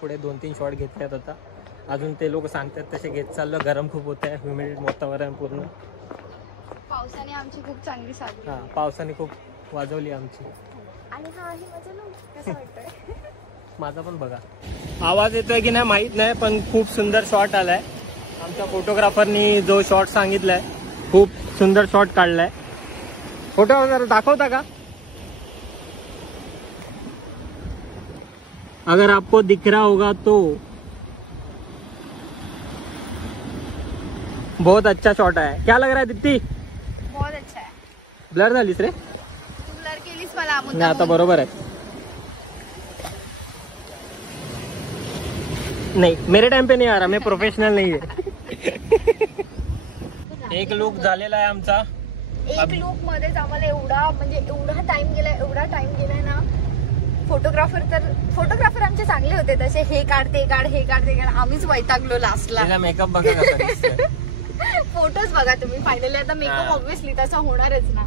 पुढे 2-3 शॉट घेतल्यात आता. अजून ते लोक सांगतात तसे घेत चाललं. गरम खूप होत आहे, ह्युमिड वातावरण पूर्ण. पावसाने आमची खूप चांगली साथ. हां, पावसाने खूप वाजवली आमची. आणि हा आहे माझा लूक. कसं वाटतंय? माझा पण बघा. आवाज येतोय की नाही माहित नाही, पण खूप सुंदर शॉट आलाय. आमच्या फोटोग्राफरनी जो शॉट सांगितलाय खूप सुंदर शॉट काढलाय. फोटो जरा दाखवता का? अगर आपको दिख रहा होगा तो बहुत अच्छा शॉट है. क्या लग रहा है दीप्ती? बहुत अच्छा आहे. ब्लर झालीस रे? तू ब्लर केलीस मला. नाही आता बरोबर आहे. नहीं मेरे टाइम पे नहीं आ रहा, मैं प्रोफेशनल नहीं है. एक लुक झालेला आहे आमचा. एक लुक मध्येच आम्हाला एवढा टाइम गेलाय ना. फोटोग्राफर आमचे चांगले होते तसे. हे काढ ते काढ हे काढ ते काढ. आम्हीच वैतागलो लास्टला. मेकअप बघा. फोटोज बघा तुम्ही. फायनली आता मेकअप ऑब्विसली तसा होणारच ना.